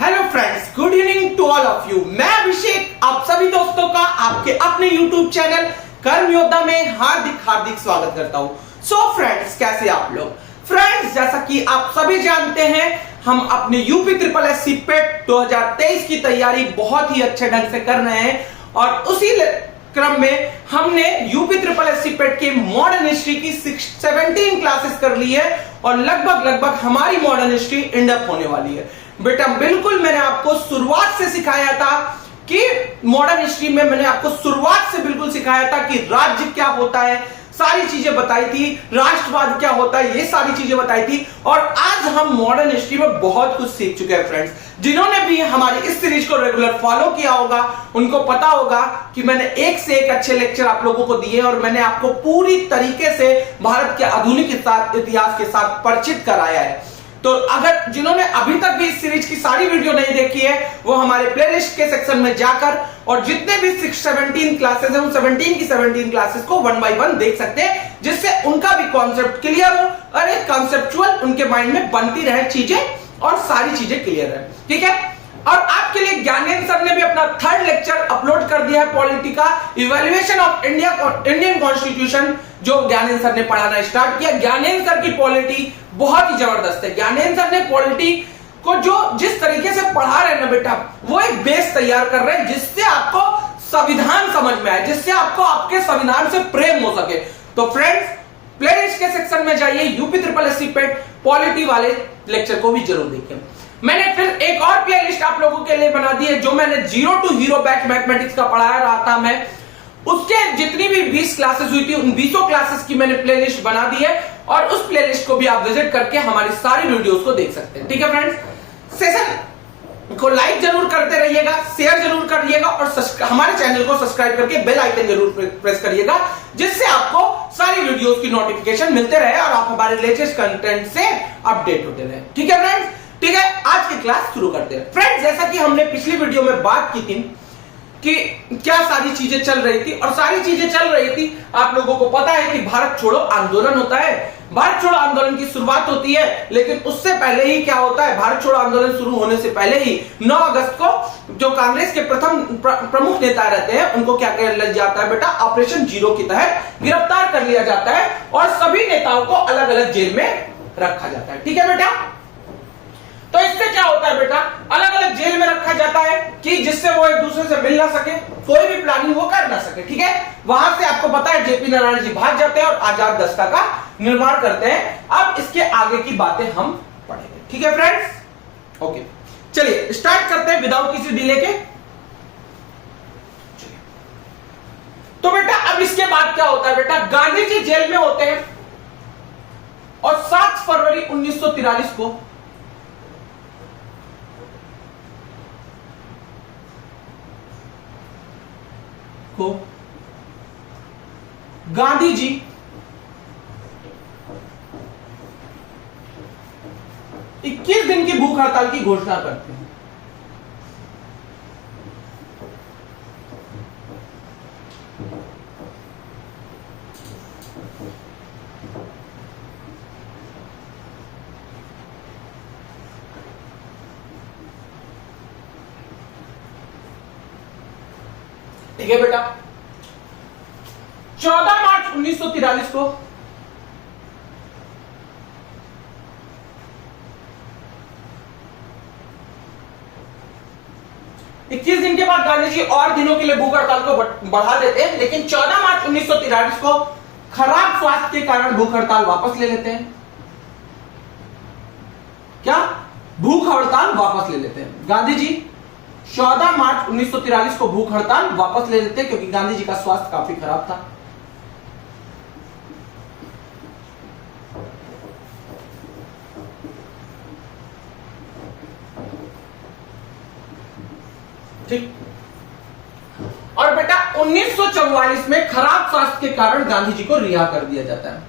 Hello friends, good evening to all of you. मैं अभिषेक आप सभी दोस्तों का आपके अपने यूट्यूब चैनल कर्म योद्धा में हार्दिक स्वागत करता हूं। सो फ्रेंड्स, कैसे आप लोग? फ्रेंड्स, जैसा कि आप सभी जानते हैं, हम अपने यूपी ट्रिपल एस सी पेट 2023 की तैयारी बहुत ही अच्छे ढंग से कर रहे हैं और उसी क्रम में हमने यूपी ट्रिपल एस सी पेट के मॉडर्न हिस्ट्री की 17 क्लासेस कर ली है और लगभग हमारी मॉडर्न हिस्ट्री एंड अप होने वाली है। बेटा बिल्कुल, मैंने आपको शुरुआत से सिखाया था कि मॉडर्न हिस्ट्री में मैंने आपको शुरुआत से बिल्कुल सिखाया था कि राज्य क्या होता है, सारी चीजें बताई थी, राष्ट्रवाद क्या होता है, ये सारी चीजें बताई थी। और आज हम मॉडर्न हिस्ट्री में बहुत कुछ सीख चुके हैं। फ्रेंड्स, जिन्होंने भी हमारी इस सीरीज को रेगुलर फॉलो किया होगा उनको पता होगा कि मैंने एक से एक अच्छे लेक्चर आप लोगों को दिए और मैंने आपको पूरी तरीके से भारत के आधुनिक इतिहास के साथ परिचित कराया है। तो अगर जिन्होंने अभी तक भी इस सीरीज की सारी वीडियो नहीं देखी है, वो हमारे प्लेलिस्ट के सेक्शन में जाकर और जितने भी 17 क्लासेस हैं उन 17 की 17 क्लासेस को 1 बाय 1 देख सकते हैं, जिससे उनका भी कॉन्सेप्ट क्लियर हो और एक कॉन्सेप्चुअल उनके माइंड में बनती रहे चीजें और सारी चीजें क्लियर है। ठीक है। और आपके लिए ज्ञानेंद्र सर ने भी अपना 3rd लेक्चर अपलोड कर दिया है, पॉलिटी का इवैल्यूएशन ऑफ इंडियन कॉन्स्टिट्यूशन, जो ज्ञानेंद्र सर ने पढ़ाना स्टार्ट किया। ज्ञानेंद्र सर की पॉलिटी बहुत ही जबरदस्त है। ज्ञानेंद्र सर ने पॉलिटी को जो जिस तरीके से पढ़ा रहे हैं ना बेटा, वो एक बेस तैयार कर रहे हैं जिससे आपको संविधान समझ में आए, जिससे आपको आपके संविधान से प्रेम हो सके। तो फ्रेंड्स, प्लेलिस्ट के सेक्शन में जाइए, यूपी ट्रिपल एस सी पेट पॉलिटी वाले लेक्चर को भी जरूर देखें। मैंने फिर एक और प्लेलिस्ट आप लोगों के लिए बना दी है, जो मैंने zero to hero batch mathematics का पढ़ाया रहा था मैं, उसके जितनी भी 20 क्लासेस हुई थी उन 20 क्लासेस की मैंने प्लेलिस्ट बना दी है और उस प्लेलिस्ट को भी आप विजिट करके हमारी सारी वीडियोस को देख सकते हैं। ठीक है फ्रेंड्स, सेशन को लाइक जरूर करते रहिएगा, शेयर जरूर करिएगा और हमारे चैनल को सब्सक्राइब करके बेल आइकन जरूर प्रेस करिएगा, जिससे आपको सारी वीडियोस की नोटिफिकेशन मिलते रहे और आप हमारे लेटेस्ट कंटेंट से अपडेट होते रहे। ठीक है फ्रेंड्स, ठीक है, आज की क्लास शुरू करते हैं। फ्रेंड्स, जैसा कि हमने पिछली वीडियो में बात की थी कि क्या सारी चीजें चल रही थी, और सारी चीजें चल रही थी, आप लोगों को पता है कि भारत छोड़ो आंदोलन होता है। भारत छोड़ो आंदोलन की शुरुआत होती है, लेकिन उससे पहले ही क्या होता है, भारत छोड़ो आंदोलन शुरू होने से पहले ही 9 अगस्त को जो कांग्रेस के प्रथम प्रमुख नेता रहते हैं उनको क्या कर लिया जाता है बेटा, ऑपरेशन जीरो के तहत गिरफ्तार कर लिया जाता है और सभी नेताओं को अलग अलग जेल में रखा जाता है। ठीक है बेटा। तो इससे क्या होता है बेटा, अलग अलग जेल में रखा जाता है कि जिससे वो एक दूसरे से मिल ना सके, कोई भी प्लानिंग वो कर ना सके। ठीक है। वहां से आपको पता है जेपी नारायण जी भाग जाते हैं और आजाद दस्ता का निर्माण करते हैं। अब इसके आगे की बातें हम पढ़ेंगे। ठीक है फ्रेंड्स, ओके, चलिए स्टार्ट करते हैं विदाउट किसी डिले के। तो बेटा अब इसके बाद क्या होता है बेटा, गांधी जी जेल में होते हैं और 7 फरवरी 1943 को गांधी जी 21 दिन की भूख हड़ताल की घोषणा करते हैं। ठीक है बेटा। 14 मार्च 1943 को इक्कीस दिन के बाद गांधी जी और दिनों के लिए भूख हड़ताल को बढ़ा देते हैं, लेकिन 14 मार्च 1943 को खराब स्वास्थ्य के कारण भूख हड़ताल वापस ले लेते हैं। क्या? भूख हड़ताल वापस ले लेते हैं गांधी जी। 14 मार्च 1943 को भूख हड़ताल वापस ले लेते हैं क्योंकि गांधी जी का स्वास्थ्य काफी खराब था। ठीक। और बेटा 1944 में खराब स्वास्थ्य के कारण गांधी जी को रिहा कर दिया जाता है।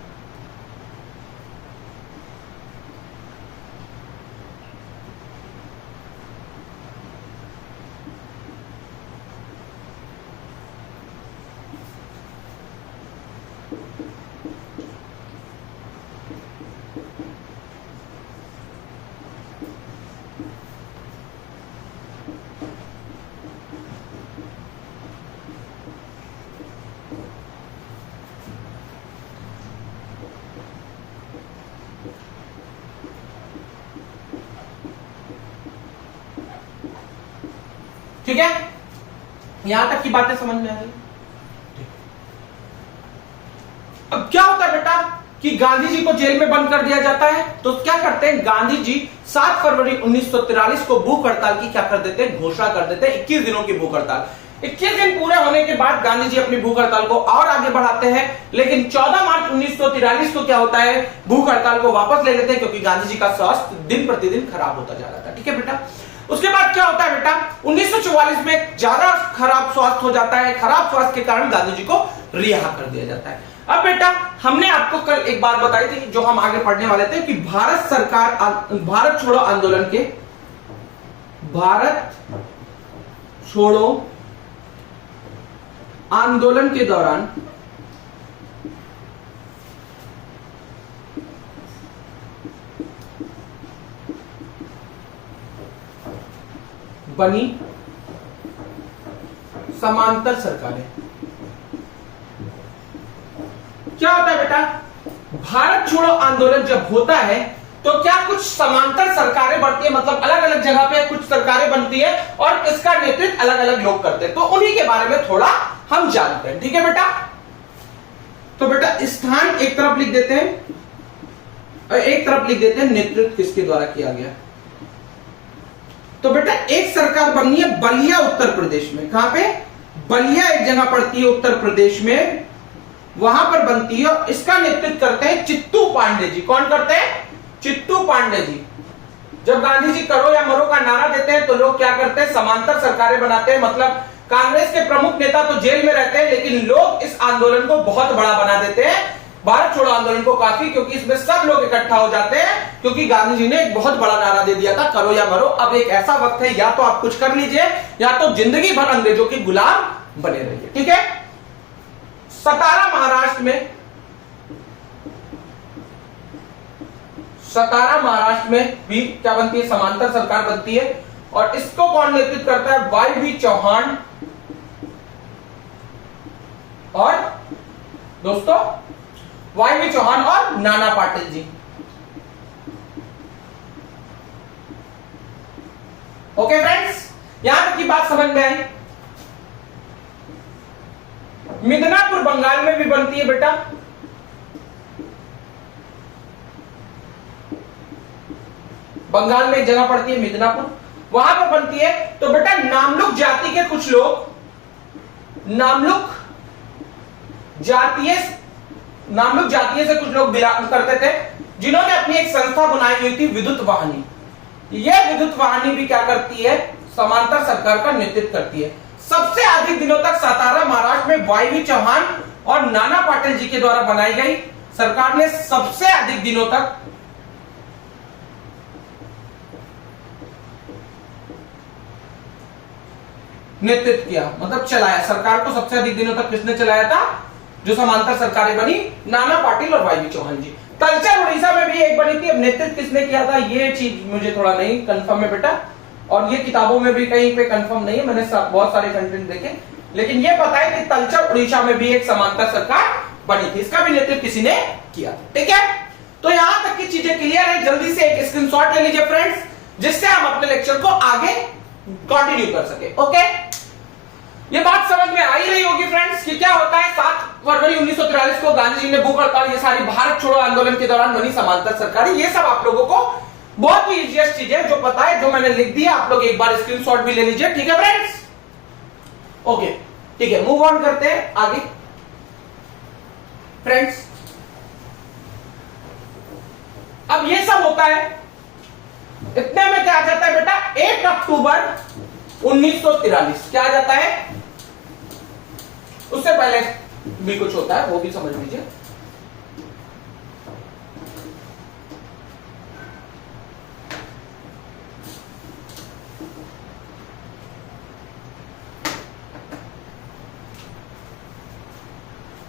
ठीक है, यहां तक की बातें समझ में आ रही। अब क्या होता है बेटा कि गांधी जी को जेल में बंद कर दिया जाता है, तो क्या करते हैं गांधी जी 7 फरवरी 1943 को भूख हड़ताल की क्या कर देते हैं, घोषणा कर देते हैं। 21 दिनों की भूख हड़ताल। 21 दिन पूरे होने के बाद गांधी जी अपनी भूख हड़ताल को और आगे बढ़ाते हैं, लेकिन 14 मार्च 1943 को क्या होता है, भूख हड़ताल को वापस ले लेते हैं, क्योंकि गांधी जी का स्वास्थ्य दिन प्रतिदिन खराब होता जा रहा था। ठीक है बेटा, उसके बाद क्या होता है बेटा, 1944 में ज्यादा खराब स्वास्थ्य हो जाता है। खराब स्वास्थ्य के कारण गांधी जी को रिहा कर दिया जाता है। अब बेटा हमने आपको कल एक बात बताई थी जो हम आगे पढ़ने वाले थे कि भारत छोड़ो आंदोलन के, भारत छोड़ो आंदोलन के दौरान बनी समांतर सरकारें। क्या होता है बेटा, भारत छोड़ो आंदोलन जब होता है तो क्या कुछ समांतर सरकारें बनती है, मतलब अलग अलग जगह पे कुछ सरकारें बनती है और इसका नेतृत्व अलग अलग लोग करते हैं। तो उन्हीं के बारे में थोड़ा हम जानते हैं। ठीक है बेटा, तो बेटा स्थान एक तरफ लिख देते हैं और एक तरफ लिख देते हैं नेतृत्व किसके द्वारा किया गया। तो बेटा एक सरकार बनी है बलिया उत्तर प्रदेश में। कहां पे, बलिया एक जगह पड़ती है उत्तर प्रदेश में, वहां पर बनती है। इसका नेतृत्व करते हैं चित्तू पांडे जी। कौन करते हैं, चित्तू पांडे जी। जब गांधी जी करो या मरो का नारा देते हैं तो लोग क्या करते हैं, समांतर सरकारें बनाते हैं। मतलब कांग्रेस के प्रमुख नेता तो जेल में रहते हैं, लेकिन लोग इस आंदोलन को बहुत बड़ा बना देते हैं, भारत छोड़ो आंदोलन को काफी, क्योंकि इसमें सब लोग इकट्ठा हो जाते हैं, क्योंकि गांधी जी ने एक बहुत बड़ा नारा दे दिया था, करो या मरो। अब एक ऐसा वक्त है, या तो आप कुछ कर लीजिए या तो जिंदगी भर अंग्रेजों के गुलाम बने रहिए। ठीक है, सतारा महाराष्ट्र में भी क्या बनती है, समांतर सरकार बनती है। और इसको कौन नेतृत्व करता है, वाई चौहान और दोस्तों वाई चौहान और नाना पाटिल जी। ओके फ्रेंड्स, यहां तक की बात समझ में आई। मिदनापुर बंगाल में भी बनती है बेटा, बंगाल में एक जगह पड़ती है मिदनापुर, वहां पर बनती है। तो बेटा नामलुक जाति के कुछ लोग, नामलुक जातीय से कुछ लोग बिलोंग करते थे, जिन्होंने अपनी एक संस्था बनाई हुई थी विद्युत वाहिनी। यह विद्युत वाहिनी भी क्या करती है, समांतर सरकार का नेतृत्व करती है। सबसे अधिक दिनों तक सतारा महाराष्ट्र में वाई चौहान और नाना पाटिल जी के द्वारा बनाई गई सरकार ने सबसे अधिक दिनों तक नेतृत्व किया, मतलब चलाया। सरकार को सबसे अधिक दिनों तक किसने चलाया था, जो समांतर सरकारें बनी, नाना पाटिल और वाई चौहान जी। तलचर उड़ीसा में भी एक बनी थी, अब नेतृत्व किसने किया था ये चीज मुझे थोड़ा नहीं कंफर्म है बेटा, और ये किताबों में भी कहीं पे कंफर्म नहीं है, मैंने बहुत सारे कंटेंट देखे, लेकिन ये पता है कि तलचर उड़ीसा में भी एक समांतर सरकार बनी थी, इसका भी नेतृत्व किसी ने किया। ठीक है, तो यहां तक की चीजें क्लियर है। जल्दी से एक स्क्रीनशॉट ले लीजिए फ्रेंड्स, जिससे हम अपने लेक्चर को आगे कंटिन्यू कर सके। ओके, ये बात समझ में आ ही रही होगी फ्रेंड्स कि क्या होता है। 7 फरवरी 1943 को गांधी जी ने भूख हड़ताल, ये सारी भारत छोड़ो आंदोलन के दौरान बनी समांतर सरकारें, ये सब आप लोगों को बहुत ही इजीएस्ट चीज है जो पता है, जो मैंने लिख दिया, आप लोग एक बार स्क्रीनशॉट भी ले लीजिए। ठीक है फ्रेंड्स, ओके ठीक है, मूव ऑन करते हैं आगे फ्रेंड्स। अब ये सब होता है, इतने में क्या आ जाता है बेटा, 1 अक्टूबर 1943 क्या आ जाता है, उससे पहले भी कुछ होता है, वो भी समझ लीजिए।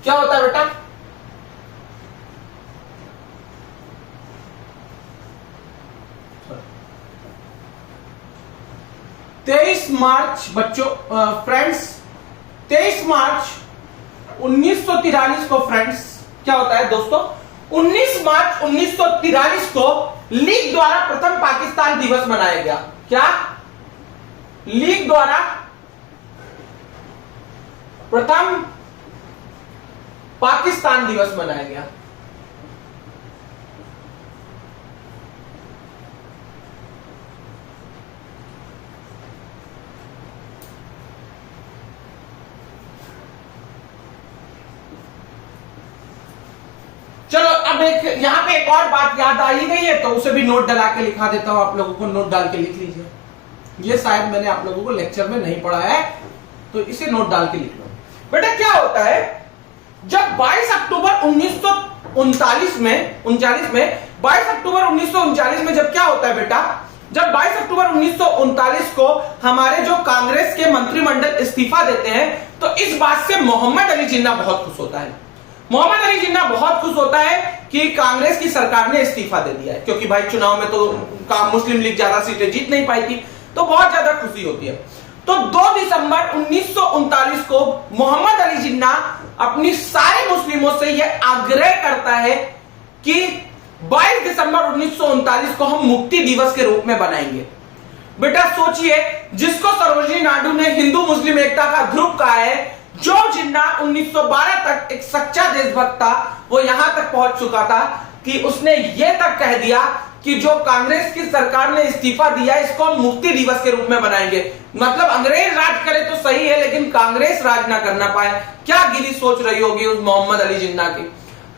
क्या होता है बेटा, तेईस मार्च बच्चों फ्रेंड्स, 23 मार्च 1943 को फ्रेंड्स क्या होता है दोस्तों, 19 मार्च 1943 को लीग द्वारा प्रथम पाकिस्तान दिवस मनाया गया। क्या, लीग द्वारा प्रथम पाकिस्तान दिवस मनाया गया? चलो अब एक यहां पे एक और बात याद आ ही गई है तो उसे भी नोट डला के लिखा देता हूं, आप लोगों को नोट डाल के लिख लीजिए। ये शायद मैंने आप लोगों को लेक्चर में नहीं पढ़ा है तो इसे नोट डाल के लिख लो। बेटा क्या होता है, जब 22 अक्टूबर 1939 में 22 अक्टूबर 1939 में जब क्या होता है बेटा, जब 22 अक्टूबर 1939 को हमारे जो कांग्रेस के मंत्रिमंडल इस्तीफा देते हैं तो इस बात से मोहम्मद अली जिन्ना बहुत खुश होता है। मोहम्मद अली जिन्ना बहुत खुश होता है कि कांग्रेस की सरकार ने इस्तीफा दे दिया है, क्योंकि भाई चुनाव में तो मुस्लिम लीग ज्यादा सीटें जीत नहीं पाई थी, तो बहुत ज्यादा खुशी होती है। तो 2 दिसंबर 1939 को मोहम्मद अली जिन्ना अपनी सारे मुस्लिमों से यह आग्रह करता है कि 22 दिसंबर 1939 को हम मुक्ति दिवस के रूप में बनाएंगे। बेटा सोचिए, जिसको सरोजिनी नायडू ने हिंदू मुस्लिम एकता का ध्रुव कहा है, जो जिन्ना 1912 तक एक सच्चा देशभक्त था, वो यहां तक पहुंच चुका था कि उसने यह तक कह दिया कि जो कांग्रेस की सरकार ने इस्तीफा दिया इसको हम मुक्ति दिवस के रूप में बनाएंगे। मतलब अंग्रेज राज करे तो सही है लेकिन कांग्रेस राज ना करना पाए। क्या गिरी सोच रही होगी उस मोहम्मद अली जिन्ना की।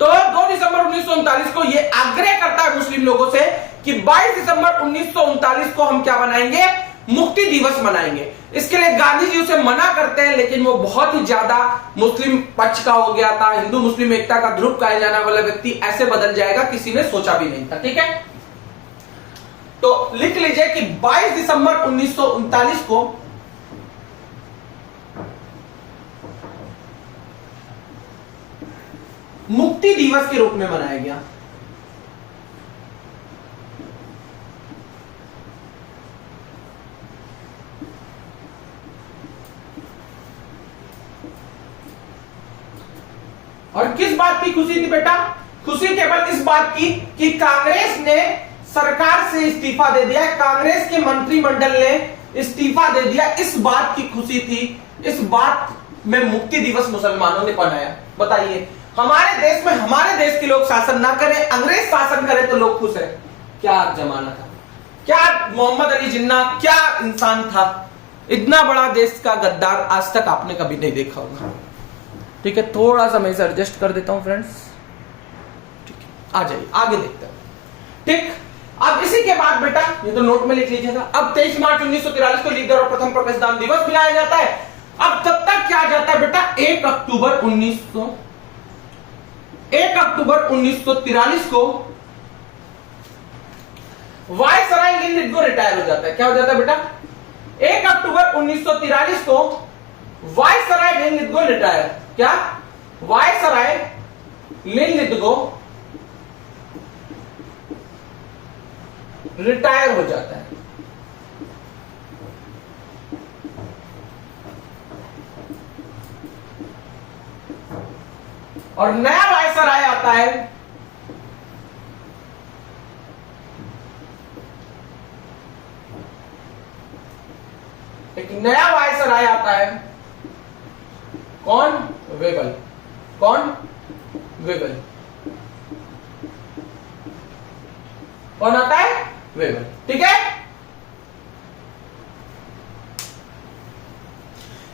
तो 2 दिसंबर 1939 को यह आग्रह करता है मुस्लिम लोगों से कि 22 दिसंबर 1939 को हम क्या बनाएंगे, मुक्ति दिवस मनाएंगे। इसके लिए गांधी जी उसे मना करते हैं, लेकिन वो बहुत ही ज्यादा मुस्लिम पक्ष का हो गया था। हिंदू मुस्लिम एकता का ध्रुव कहा जाने वाला व्यक्ति ऐसे बदल जाएगा, किसी ने सोचा भी नहीं था। ठीक है, तो लिख लीजिए कि 22 दिसंबर 1939 को मुक्ति दिवस के रूप में मनाया गया। और किस बात की खुशी थी बेटा? खुशी केवल इस बात की कि कांग्रेस ने सरकार से इस्तीफा दे दिया, कांग्रेस के मंत्रिमंडल ने इस्तीफा दे दिया, इस बात की खुशी थी। इस बात में मुक्ति दिवस मुसलमानों ने मनाया। बताइए, हमारे देश में हमारे देश के लोग शासन ना करें, अंग्रेज शासन करे तो लोग खुश है। क्या जमाना था, क्या मोहम्मद अली जिन्ना क्या इंसान था। इतना बड़ा देश का गद्दार आज तक आपने कभी नहीं देखा होगा। ठीक है, थोड़ा सा मैं इसे एडजस्ट कर देता हूं फ्रेंड्स। ठीक है, आ जाइए आगे देखते हैं। ठीक, अब इसी के बाद बेटा ये तो नोट में लिख लीजिएगा। अब 23 मार्च 1943 को लीग और प्रथम प्रवेशदान दिवस मनाया जाता है। अब तब तक क्या जाता है बेटा, 1 अक्टूबर 1943 को वायसराय लिंलिथगो रिटायर हो जाता है। क्या हो जाता है बेटा, 1 अक्टूबर 1943 को वायसराय लिंलिथगो रिटायर। क्या, वायसराय लिंलिथगो रिटायर हो जाता है। और नया वायसराय आता है एक नया वायसराय आता है। कौन? वेबल। कौन? वेबल। कौन आता है? वेबल। ठीक है,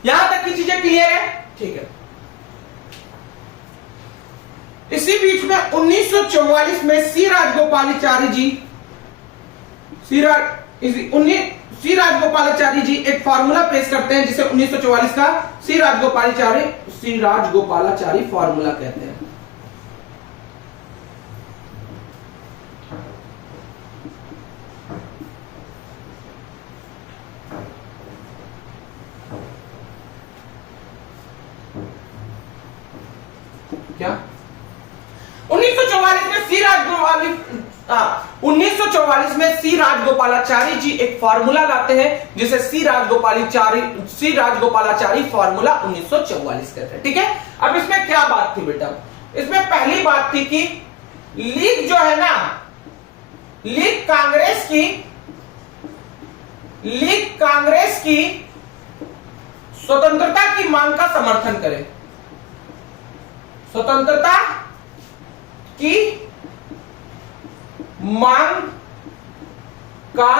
यहां तक की चीजें क्लियर है। ठीक है, इसी बीच में 1944 में सी राजगोपालाचारी जी एक फार्मूला पेश करते हैं जिसे 1944 का सी राजगोपालाचारी फार्मूला कहते हैं। क्या 1944 में सी राजगोपालाचारी जी एक फार्मूला लाते हैं जिसे सी राजगोपालाचारी फार्मूला 1944 कहते हैं। ठीक है, अब इसमें क्या बात थी बेटा, इसमें पहली बात थी कि लीग जो है ना, लीग कांग्रेस की स्वतंत्रता की मांग का समर्थन करे, स्वतंत्रता की मांग का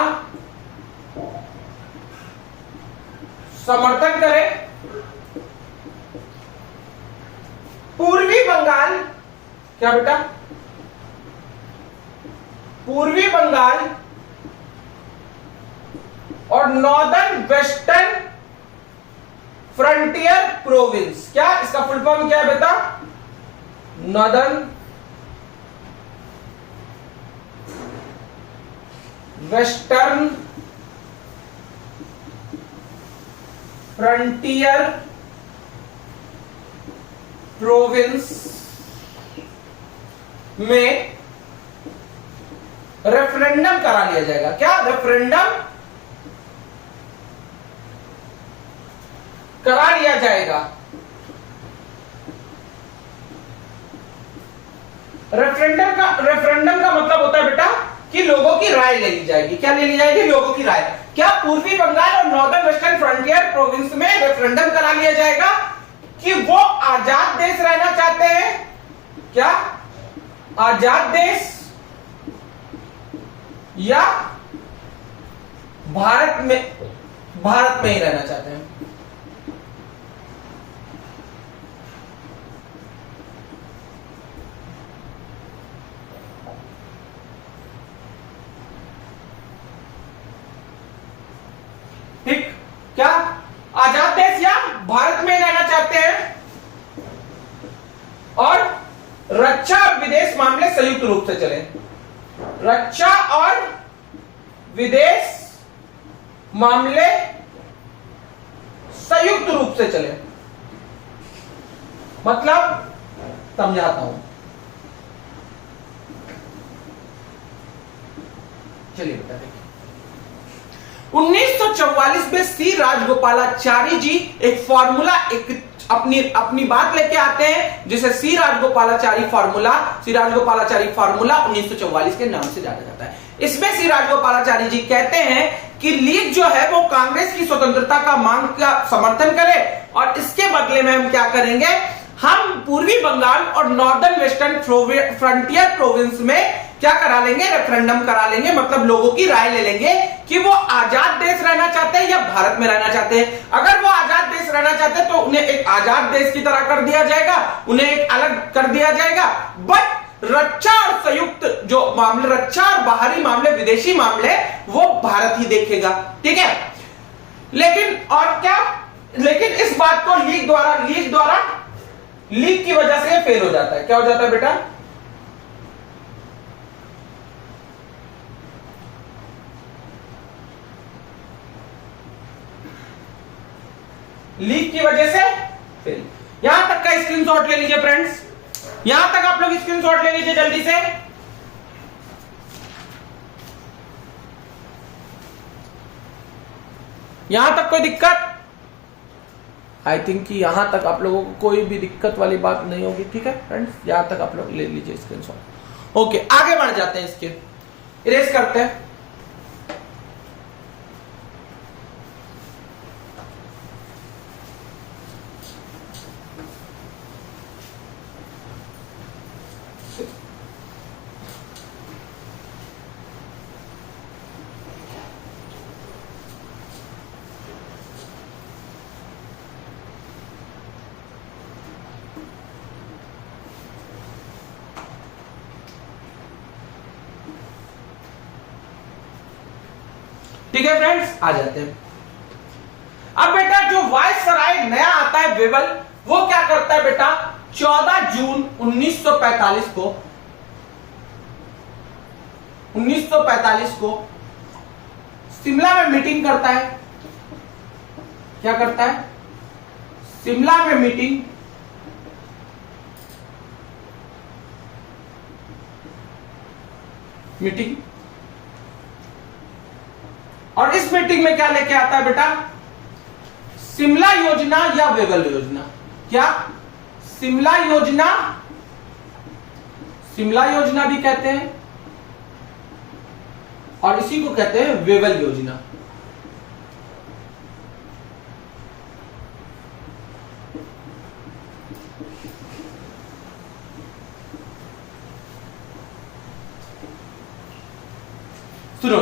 समर्थन करे। पूर्वी बंगाल, क्या बेटा, पूर्वी बंगाल और नॉर्दर्न वेस्टर्न फ्रंटियर प्रोविंस, क्या इसका फुल फॉर्म क्या है बेटा? नॉर्दर्न वेस्टर्न फ्रंटियर प्रोविंस में रेफरेंडम करा लिया जाएगा। क्या रेफरेंडम करा लिया जाएगा? रेफरेंडम का मतलब होता है बेटा कि लोगों की राय ले ली जाएगी। क्या ले ली जाएगी? लोगों की राय। क्या पूर्वी बंगाल और नॉर्दर्न वेस्टर्न फ्रंटियर प्रोविंस में रेफरेंडम करा लिया जाएगा कि वो आजाद देश रहना चाहते हैं? क्या आजाद देश या भारत में ही रहना चाहते हैं? ठीक, क्या आजाद देश या भारत में रहना चाहते हैं? और रक्षा और विदेश मामले संयुक्त रूप से चले। रक्षा और विदेश मामले संयुक्त रूप से चले, मतलब समझाता हूं। चलिए बेटा देखिए, 1944 में सी राजगोपालाचारी जी एक फॉर्मूला, एक अपनी बात लेके आते हैं जिसे सी राजगोपालाचारी फॉर्मूला 1944 के नाम से जाना जाता है। इसमें सी राजगोपालाचारी जी कहते हैं कि लीग जो है वो कांग्रेस की स्वतंत्रता का मांग का समर्थन करे और इसके बदले में हम क्या करेंगे, हम पूर्वी बंगाल और नॉर्दर्न वेस्टर्न फ्रंटियर प्रोविंस में क्या करा लेंगे, रेफरेंडम करा लेंगे, मतलब लोगों की राय ले लेंगे कि वो आजाद देश रहना चाहते हैं या भारत में रहना चाहते हैं। अगर वो आजाद देश रहना चाहते हैं तो उन्हें एक आजाद देश की तरह कर दिया जाएगा, उन्हें एक अलग कर दिया जाएगा। बट रक्षा और संयुक्त जो मामले, रक्षा और बाहरी मामले, विदेशी मामले, वो भारत ही देखेगा। ठीक है, लेकिन और क्या, लेकिन इस बात को लीग की वजह से फेल हो जाता है। क्या हो जाता है बेटा? लीक की वजह से फेल। यहां तक का स्क्रीनशॉट ले लीजिए फ्रेंड्स, यहां तक आप लोग स्क्रीनशॉट ले लीजिए जल्दी से। यहां तक कोई दिक्कत? आई थिंक कि यहां तक आप लोगों को कोई भी दिक्कत वाली बात नहीं होगी। ठीक है फ्रेंड्स, यहां तक आप लोग ले लीजिए स्क्रीनशॉट। ओके, आगे बढ़ जाते हैं, इसके इरेज करते हैं। ठीक है फ्रेंड्स, आ जाते हैं। अब बेटा जो वायसराय नया आता है वेवल, वो क्या करता है बेटा, 14 जून 1945 को शिमला में मीटिंग करता है। क्या करता है? शिमला में मीटिंग, और इस मीटिंग में क्या लेके आता है बेटा, शिमला योजना या वेवल योजना। क्या? शिमला योजना भी कहते हैं और इसी को कहते हैं वेवल योजना।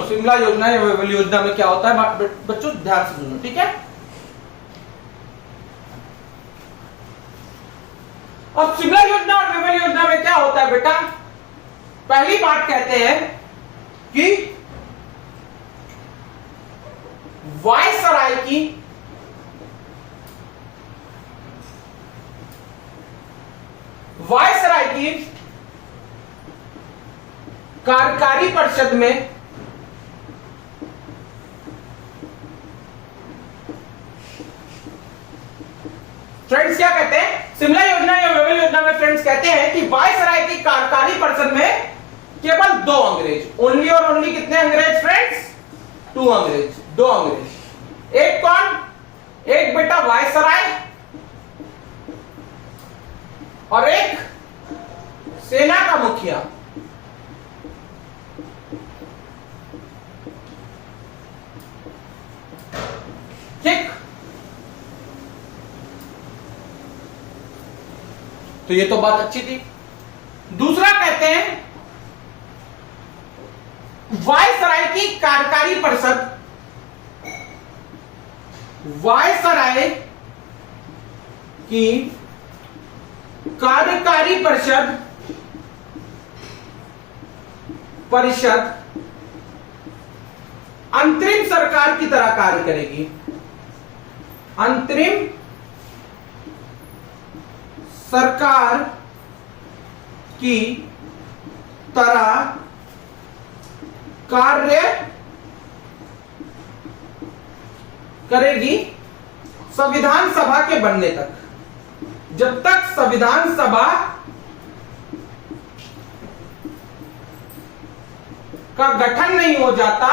शिमला योजना या वेवल योजना में क्या होता है बच्चों, ध्यान से सुनो, ठीक है। अब शिमला योजना और वेवल योजना में क्या होता है बेटा, पहली बात कहते हैं कि वायसराय की कार्यकारी परिषद में फ्रेंड्स क्या कहते हैं, शिमला योजना या वेवल योजना में फ्रेंड्स कहते हैं कि वायसराय की कार्यकारी परिषद में केवल 2 अंग्रेज, ओनली और ओनली कितने अंग्रेज फ्रेंड्स, 2 अंग्रेज, 2 अंग्रेज। एक कौन, एक बेटा वायसराय और एक सेना का मुखिया। ठीक, तो ये तो बात अच्छी थी। दूसरा कहते हैं वायसराय की कार्यकारी परिषद, वायसराय की कार्यकारी परिषद अंतरिम सरकार की तरह कार्य करेगी, अंतरिम सरकार की तरह कार्य करेगी संविधान सभा के बनने तक। जब तक संविधान सभा का गठन नहीं हो जाता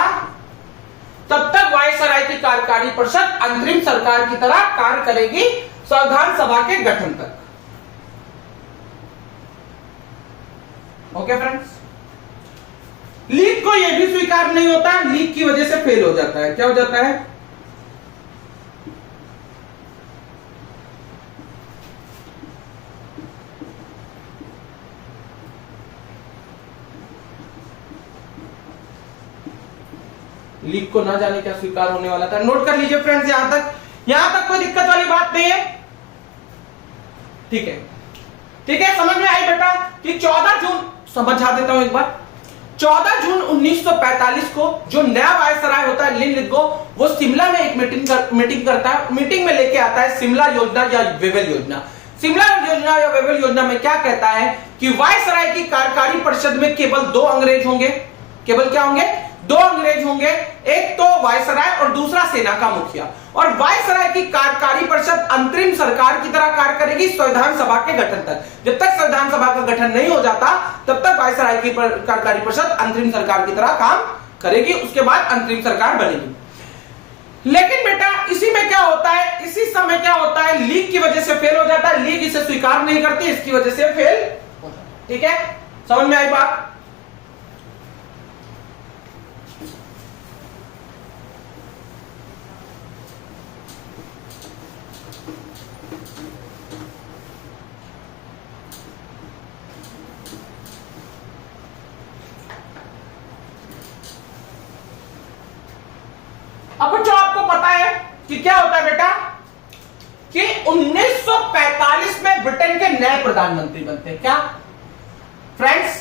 तब तक वायसराय की कार्यकारी परिषद अंतरिम सरकार की तरह कार्य करेगी संविधान सभा के गठन तक। ओके फ्रेंड्स, लीग को यह भी स्वीकार नहीं होता, लीग की वजह से फेल हो जाता है। क्या हो जाता है, लीग को ना जाने क्या स्वीकार होने वाला था। नोट कर लीजिए फ्रेंड्स, यहां तक कोई दिक्कत वाली बात नहीं है, ठीक है, ठीक है, समझ में आई बेटा कि 14 जून, समझा देता हूं एक बार, 14 जून 1945 को जो नया वायसराय होता है लिनलिथगो, वो शिमला में एक मीटिंग करता है। मीटिंग में लेके आता है शिमला योजना या वेवल योजना। शिमला योजना या वेवल योजना में क्या कहता है कि वायसराय की कार्यकारी परिषद में केवल 2 अंग्रेज होंगे। केवल क्या होंगे, 2 अंग्रेज होंगे, एक तो वायसराय और दूसरा सेना का मुखिया। और वायसराय की कार्यकारी परिषद अंतरिम सरकार की तरह कार्य करेगी संविधान सभा के गठन तक। जब तक संविधान सभा का गठन नहीं हो जाता तब तक वायसराय की कार्यकारी परिषद अंतरिम सरकार की तरह काम करेगी, उसके बाद अंतरिम सरकार बनेगी। लेकिन बेटा इसी में क्या होता है, इसी समय क्या होता है, लीग की वजह से फेल हो जाता है, लीग इसे स्वीकार नहीं करती, इसकी वजह से फेल हो जाता है। ठीक है, समझ में आई बात। अब बच्चों आपको पता है कि क्या होता है बेटा कि 1945 में ब्रिटेन के नए प्रधानमंत्री बनते हैं। क्या फ्रेंड्स,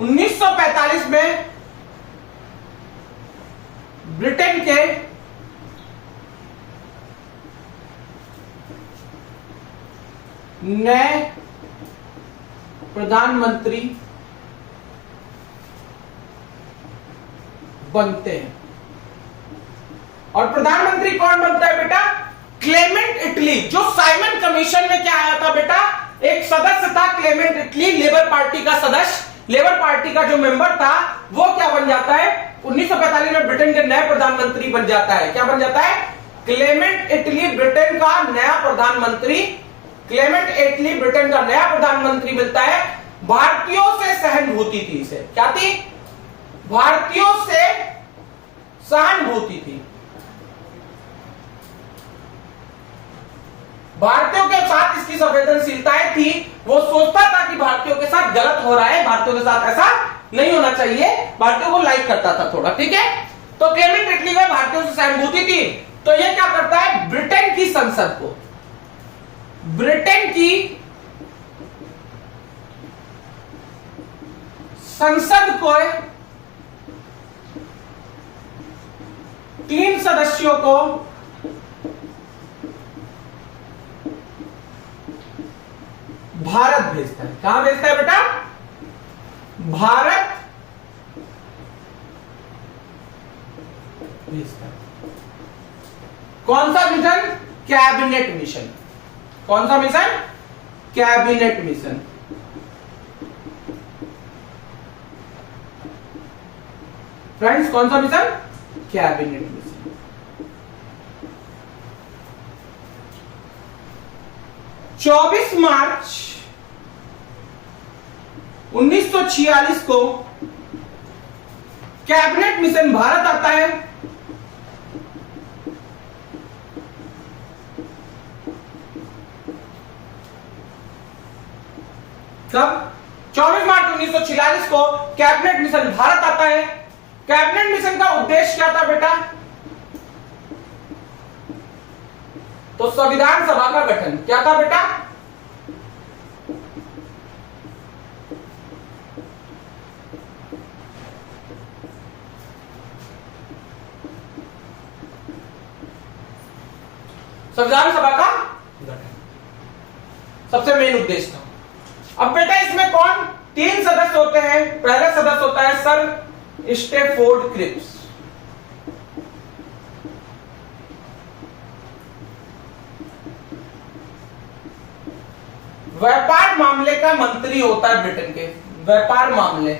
1945 में ब्रिटेन के नए प्रधानमंत्री बनते हैं। और प्रधानमंत्री कौन बनता है बेटा, क्लेमेंट इटली। जो साइमन कमीशन में क्या आया था बेटा, एक सदस्य था क्लेमेंट इटली, लेबर पार्टी का सदस्य, लेबर पार्टी का जो मेंबर था, वो क्या बन जाता है 1945 में ब्रिटेन के नए प्रधानमंत्री बन जाता है। क्या बन जाता है, क्लेमेंट इटली ब्रिटेन का नया प्रधानमंत्री, क्लेमेंट इटली ब्रिटेन का नया प्रधानमंत्री मिलता है। भारतीयों से सहानुभूति थी इसे, क्या थी, भारतीयों से सहानुभूति थी, भारतीयों के साथ इसकी संवेदनशीलताएं थी। वो सोचता था कि भारतीयों के साथ गलत हो रहा है, भारतीयों के साथ ऐसा नहीं होना चाहिए, भारतीयों को लाइक करता था थोड़ा। ठीक है, तो क्लेमेंट इटली में भारतीयों से सहानुभूति थी, तो ये क्या करता है, ब्रिटेन की संसद को, ब्रिटेन की संसद को 3 सदस्यों को भारत भेजता है। कहां भेजता है बेटा, भारत भेजता है। कौन सा मिशन, कैबिनेट मिशन। कौन सा मिशन, कैबिनेट मिशन। फ्रेंड्स कौन सा मिशन, कैबिनेट मिशन। 24 मार्च 1946 को कैबिनेट मिशन भारत आता है। कब, 24 मार्च 1946 को कैबिनेट मिशन भारत आता है। कैबिनेट मिशन का उद्देश्य क्या था बेटा, तो संविधान सभा का गठन। क्या था बेटा, संविधान सभा का गठन सबसे मेन उद्देश्य था। अब बेटा इसमें कौन, 3 सदस्य होते हैं। पहला सदस्य होता है सर स्टेफोर्ड क्रिप्स, व्यापार मामले का मंत्री होता है ब्रिटेन के। व्यापार मामले,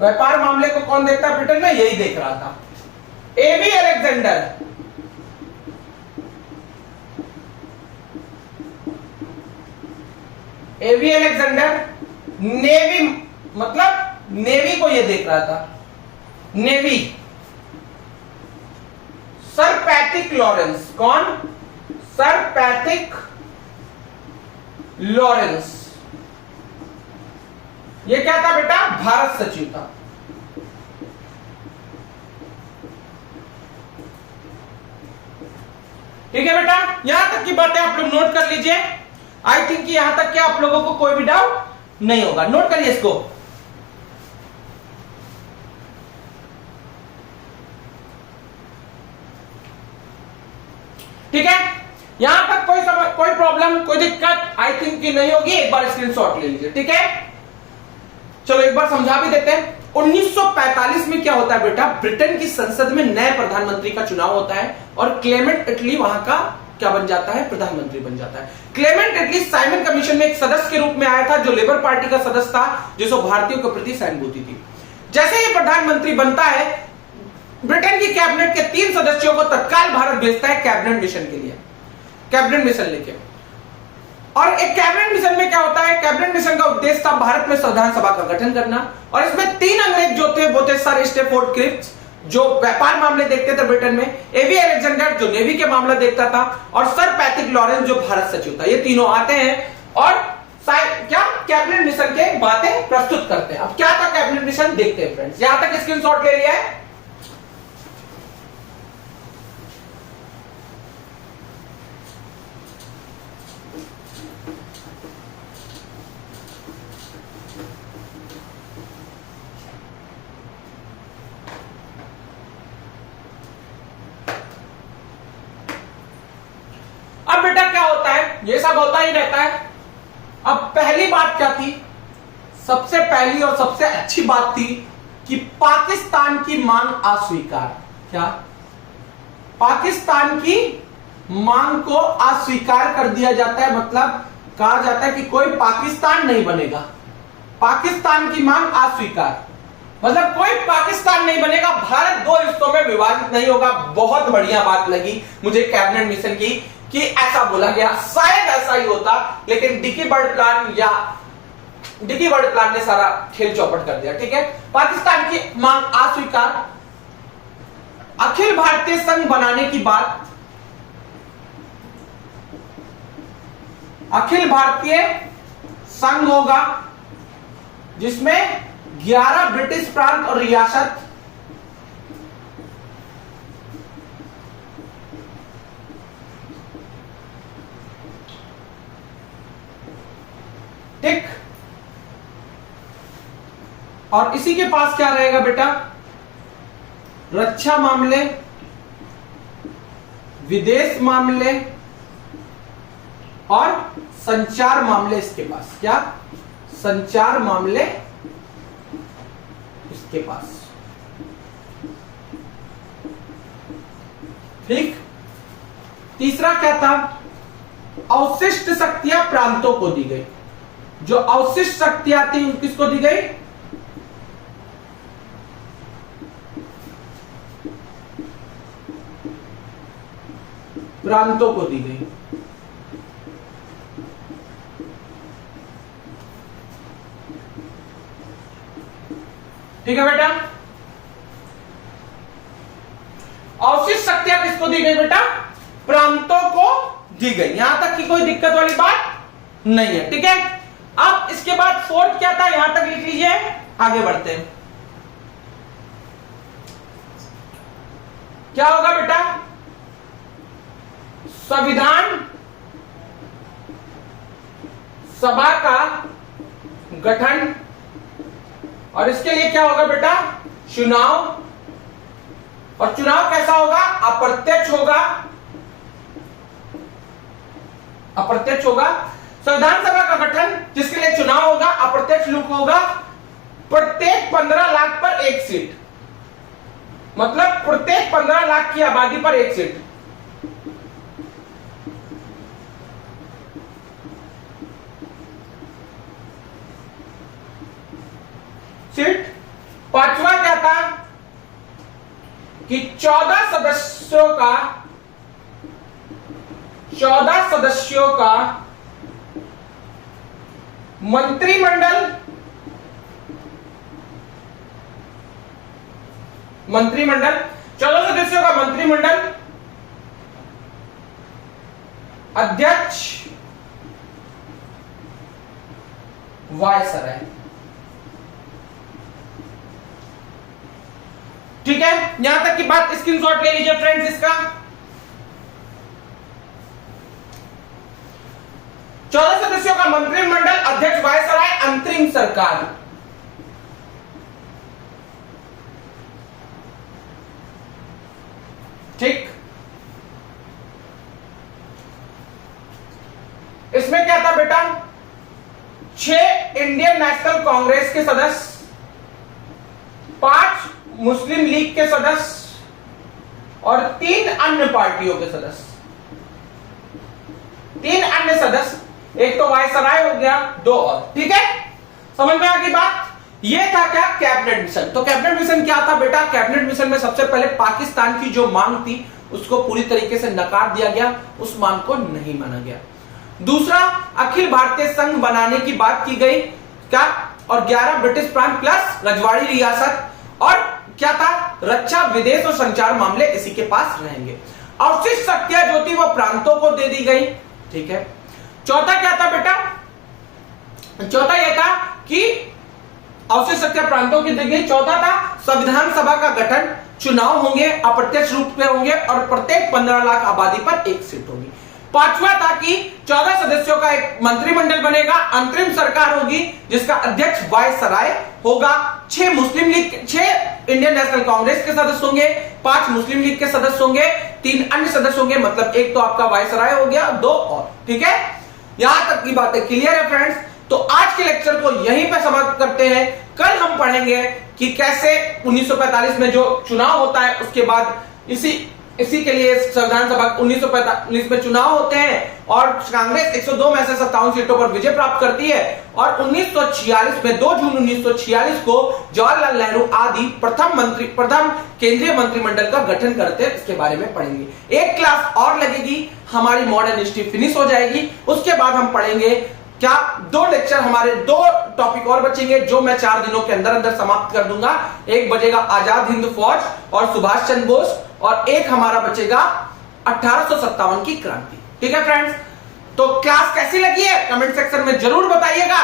व्यापार मामले को कौन देखता है ब्रिटेन में, यही देख रहा था। एवी अलेक्जेंडर, एवी अलेक्जेंडर नेवी, मतलब नेवी को ये देख रहा था, नेवी। सर पैट्रिक लॉरेंस, कौन, सर पैट्रिक लॉरेंस, ये क्या था बेटा, भारत सचिव था। ठीक है बेटा, यहां तक की बातें आप लोग नोट कर लीजिए। आई थिंक कि यहां तक क्या आप लोगों को कोई भी डाउट नहीं होगा, नोट करिए इसको। ठीक है, यहां तक कोई प्रॉब्लम, कोई दिक्कत आई थिंक कि नहीं होगी। एक बार स्क्रीनशॉट ले लीजिए। ठीक है, चलो एक बार समझा भी देते हैं। 1945 में क्या होता है बेटा, ब्रिटेन की संसद में नए प्रधानमंत्री का चुनाव होता है और क्लेमेंट इटली वहां का क्या बन जाता है, प्रधानमंत्री बन जाता है। क्लेमेंट इटली साइमन कमीशन में एक सदस्य के रूप में आया था, जो लेबर पार्टी का सदस्य था, जिसको भारतीयों के प्रति सहानुभूति थी। जैसे ही प्रधानमंत्री बनता है, ब्रिटेन की कैबिनेट के 3 सदस्यों को तत्काल भारत भेजता है कैबिनेट मिशन के लिए, कैबिनेट मिशन लेके। और एक कैबिनेट मिशन में क्या होता है, कैबिनेट मिशन का उद्देश्य था भारत में संविधान सभा का गठन करना। और इसमें 3 अंग्रेज जो थे वो थे सर स्टेफोर्ड क्रिप्स, जो व्यापार मामले देखते थे ब्रिटेन में, एवी अलेक्जेंडर जो नेवी के मामला देखता था, और सर पैट्रिक लॉरेंस जो भारत सचिव था। ये तीनों आते हैं और क्या कैबिनेट मिशन के बातें प्रस्तुत करते हैं। अब क्या था कैबिनेट मिशन, देखते हैं फ्रेंड्स। यहां तक स्क्रीनशॉट ले लिया है। अब बेटा क्या होता है, ये सब होता ही रहता है। अब पहली बात क्या थी, सबसे पहली और सबसे अच्छी बात थी कि पाकिस्तान की मांग अस्वीकार। क्या, पाकिस्तान की मांग को अस्वीकार कर दिया जाता है। मतलब कहा जाता है कि कोई पाकिस्तान नहीं बनेगा, पाकिस्तान की मांग अस्वीकार, मतलब कोई पाकिस्तान नहीं बनेगा, भारत 2 हिस्सों में विभाजित नहीं होगा। बहुत बढ़िया बात लगी मुझे कैबिनेट मिशन की कि ऐसा बोला गया। शायद ऐसा ही होता, लेकिन डिकी बर्ड प्लान ने सारा खेल चौपट कर दिया। ठीक है, पाकिस्तान की मांग अस्वीकार। अखिल भारतीय संघ बनाने की बात, अखिल भारतीय संघ होगा जिसमें 11 ब्रिटिश प्रांत और रियासत और इसी के पास क्या रहेगा बेटा, रक्षा मामले, विदेश मामले और संचार मामले इसके पास। क्या? संचार मामले इसके पास। ठीक। तीसरा क्या था, अवशिष्ट शक्तियां प्रांतों को दी गई। जो अवशिष्ट शक्तियां थी किसको दी गई, प्रांतों को दी गई। ठीक है बेटा, अवशिष्ट शक्तियां किसको दी गई बेटा, प्रांतों को दी गई। यहां तक की कोई दिक्कत वाली बात नहीं है। ठीक है, अब इसके बाद फोर्थ क्या था, यहां तक लिख लीजिए, आगे बढ़ते हैं। क्या होगा बेटा, संविधान सभा का गठन, और इसके लिए क्या होगा बेटा, चुनाव। और चुनाव कैसा होगा, अप्रत्यक्ष होगा। अप्रत्यक्ष होगा। संविधान सभा का गठन जिसके लिए चुनाव होगा, अप्रत्यक्ष लूप होगा। प्रत्येक 15 लाख पर एक सीट, मतलब प्रत्येक 15 लाख की आबादी पर एक सीट। सीट। पांचवा क्या था कि 14 सदस्यों का मंत्रिमंडल मंत्रिमंडल 14 सदस्यों का मंत्रिमंडल, अध्यक्ष वायसराय। ठीक है, यहां तक की बात स्क्रीनशॉट ले लीजिए फ्रेंड्स इसका। 14 सदस्यों का मंत्रिमंडल, अध्यक्ष वायसराय, अंतरिम सरकार। ठीक, इसमें क्या था बेटा, 6 इंडियन नेशनल कांग्रेस के सदस्य, 5 मुस्लिम लीग के सदस्य और 3 अन्य पार्टियों के सदस्य। 3 अन्य सदस्य, एक तो वायसराय हो गया, 2 और। ठीक है, समझ में आ गई बात। ये था क्या, कैबिनेट मिशन। तो कैबिनेट मिशन क्या था बेटा, कैबिनेट मिशन में सबसे पहले पाकिस्तान की जो मांग थी उसको पूरी तरीके से नकार दिया गया, उस मांग को नहीं माना गया। दूसरा, अखिल भारतीय संघ बनाने की बात की गई, क्या, और 11 ब्रिटिश प्रांत प्लस रजवाड़ी रियासत, और क्या था, रक्षा, विदेश और संचार मामले इसी के पास रहेंगे। अवशिष्ट शक्तियां जो थी वो प्रांतों को दे दी गई। ठीक है, चौथा क्या था बेटा, चौथा यह था कि अवशिष्ट शक्तियां प्रांतों की दी गई। चौथा था संविधान सभा का गठन, चुनाव होंगे, अप्रत्यक्ष रूप में होंगे और प्रत्येक 15 लाख आबादी पर एक सीट होगी। पांचवा था कि 14 सदस्यों का एक मंत्रिमंडल बनेगा, अंतरिम सरकार होगी जिसका अध्यक्ष वायसराय होगा। 6 मुस्लिम लीग, 6 इंडियन नेशनल कांग्रेस के सदस्य होंगे, 5 मुस्लिम लीग के सदस्य होंगे, 3 अन्य सदस्य होंगे, मतलब एक तो आपका वायसराय हो गया, 2 और। ठीक है, यहां तक की बातें क्लियर है फ्रेंड्स। तो आज के लेक्चर को यहीं पे समाप्त करते हैं। कल हम पढ़ेंगे कि कैसे 1945 में जो चुनाव होता है उसके बाद इसी के लिए संविधान सभा 1945 में चुनाव होते हैं और कांग्रेस 102 में से 57 सीटों पर विजय प्राप्त करती है और 1946 में 2 जून 1946 को जवाहरलाल नेहरू आदि प्रथम केंद्रीय मंत्रिमंडल का गठन करते हैं। इसके बारे में पढ़ेंगे। एक क्लास और लगेगी, हमारी मॉडर्न हिस्ट्री फिनिश हो जाएगी। उसके बाद हम पढ़ेंगे क्या 2 लेक्चर, हमारे 2 टॉपिक और बचेंगे जो मैं 4 दिनों के अंदर अंदर समाप्त कर दूंगा। एक बचेगा आजाद हिंद फौज और सुभाष चंद्र बोस और एक हमारा बचेगा 1857 की क्रांति। ठीक है फ्रेंड्स, तो क्लास कैसी लगी है कमेंट सेक्शन में जरूर बताइएगा।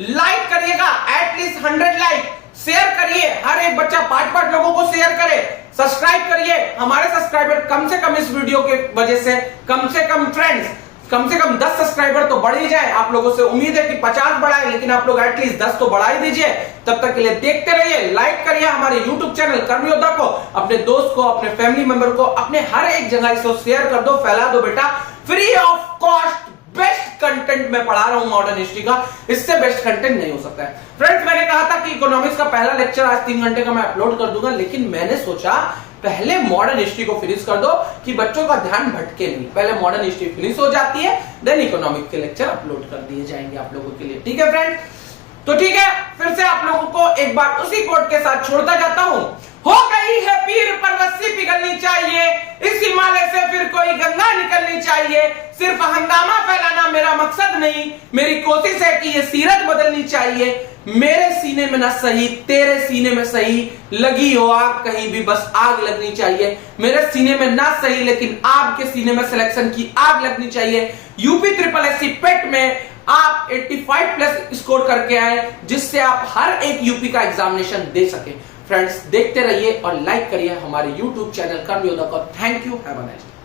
लाइक करिएगा, एटलीस्ट 100 लाइक, शेयर करिए, हर एक बच्चा 5 लोगों को शेयर करे, सब्सक्राइब करिए। हमारे सब्सक्राइबर कम से कम इस वीडियो के वजह से कम फ्रेंड्स कम से कम 10 सब्सक्राइबर तो बढ़ ही जाए। आप लोगों से उम्मीद है कि 50 बढ़ाए, लेकिन आप लोग एटलीस्ट 10 तो बढ़ा ही दीजिए। तब तक के लिए देखते रहिए, लाइक करिए हमारे यूट्यूब चैनल कर्म योद्धा को, अपने दोस्त को, अपने फैमिली मेंबर को, अपने हर एक जगह इसको शेयर कर दो, फैला दो बेटा। Free of cost best content मैं पढ़ा रहा हूं मॉडर्न हिस्ट्री का, इससे बेस्ट कंटेंट नहीं हो सकता है। फ्रेंड्स, मैंने कहा था कि इकोनॉमिक्स का पहला लेक्चर आज 3 घंटे का मैं अपलोड कर दूंगा, लेकिन मैंने सोचा पहले मॉडर्न हिस्ट्री को फिनिश कर दो कि बच्चों का ध्यान भटके नहीं। पहले मॉडर्न हिस्ट्री फिनिश हो जाती है, देन इकोनॉमिक्स के लेक्चर अपलोड कर दिए जाएंगे आप लोगों के लिए। ठीक है फ्रेंड्स, तो ठीक है, फिर से आप लोगों को एक बार उसी कोट के साथ छोड़ता जाता हूं। हो गई है पीर पर रस्सी पिघलनी चाहिए, इस हिमालय से फिर कोई गंगा निकलनी चाहिए। सिर्फ हंगामा फैलाना मेरा मकसद नहीं, मेरी कोशिश है कि ये सीरत बदलनी चाहिए। मेरे सीने में ना सही, तेरे सीने में सही, लगी हो आग कहीं भी, बस आग लगनी चाहिए। मेरे सीने में ना सही, लेकिन आपके सीने में सिलेक्शन की आग लगनी चाहिए। यूपी SSSC पेट में आप 85 प्लस स्कोर करके आए, जिससे आप हर एक यूपी का एग्जामिनेशन दे सके। फ्रेंड्स, देखते रहिए और लाइक करिए हमारे यूट्यूब चैनल कर्म योद्धा को। Thank you, have a nice day.